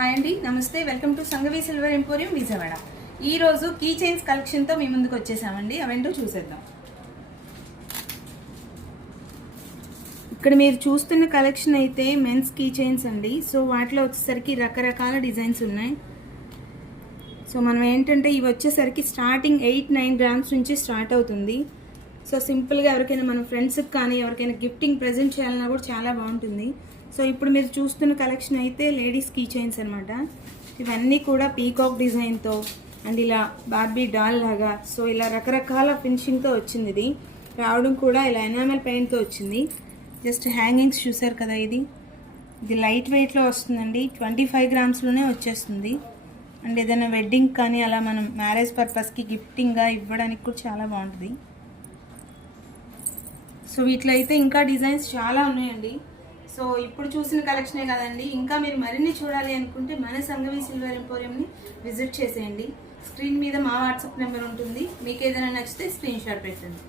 Hi అండి, నమస్తే. Welcome to Sangavi silver emporium Vijayawada. ఈ రోజు కీ చైన్స్ కలెక్షన్తో మీ ముందుకు వచ్చేసామండి. అవేంటో చూసేద్దాం. ఇక్కడ మీరు చూస్తున్న కలెక్షన్ అయితే మెన్స్ కీ చైన్స్ అండి. సో వాటిలో వచ్చేసరికి రకరకాల డిజైన్స్ ఉన్నాయి. సో మనం ఏంటంటే ఇవి వచ్చేసరికి స్టార్టింగ్ 8-9 గ్రామ్స్ నుంచి స్టార్ట్ అవుతుంది. సో సింపుల్గా ఎవరికైనా మన ఫ్రెండ్స్కి కానీ ఎవరికైనా గిఫ్టింగ్ ప్రజెంట్ చేయాలన్నా కూడా చాలా బాగుంటుంది. సో ఇప్పుడు మీరు చూస్తున్న కలెక్షన్ అయితే లేడీస్ కీ చైన్స్ అనమాట. ఇవన్నీ కూడా పీకాక్ డిజైన్తో అండ్ ఇలా బార్బీ డాల్ లాగా సో ఇలా రకరకాల ఫినిషింగ్తో వచ్చింది. ఇది రావడం కూడా ఇలా ఎనామెల్ పెయింట్తో వచ్చింది. జస్ట్ హ్యాంగింగ్స్ చూసారు కదా, ఇది లైట్ వెయిట్లో వస్తుందండి. 25 గ్రామ్స్లోనే వచ్చేస్తుంది. అండ్ ఏదైనా వెడ్డింగ్ కానీ అలా మనం మ్యారేజ్ పర్పస్కి గిఫ్టింగ్గా ఇవ్వడానికి కూడా చాలా బాగుంటుంది. సో వీటిలో అయితే ఇంకా డిజైన్స్ చాలా ఉన్నాయండి. సో ఇప్పుడు చూసిన కలెక్షనే కదండి, ఇంకా మీరు మరిన్ని చూడాలి అనుకుంటే మన సంగవి సిల్వర్ ఎంపోరియంని విజిట్ చేసేయండి. స్క్రీన్ మీద మా వాట్సాప్ నెంబర్ ఉంటుంది. మీకు ఏదైనా నచ్చితే స్క్రీన్ షాట్ పెట్టండి.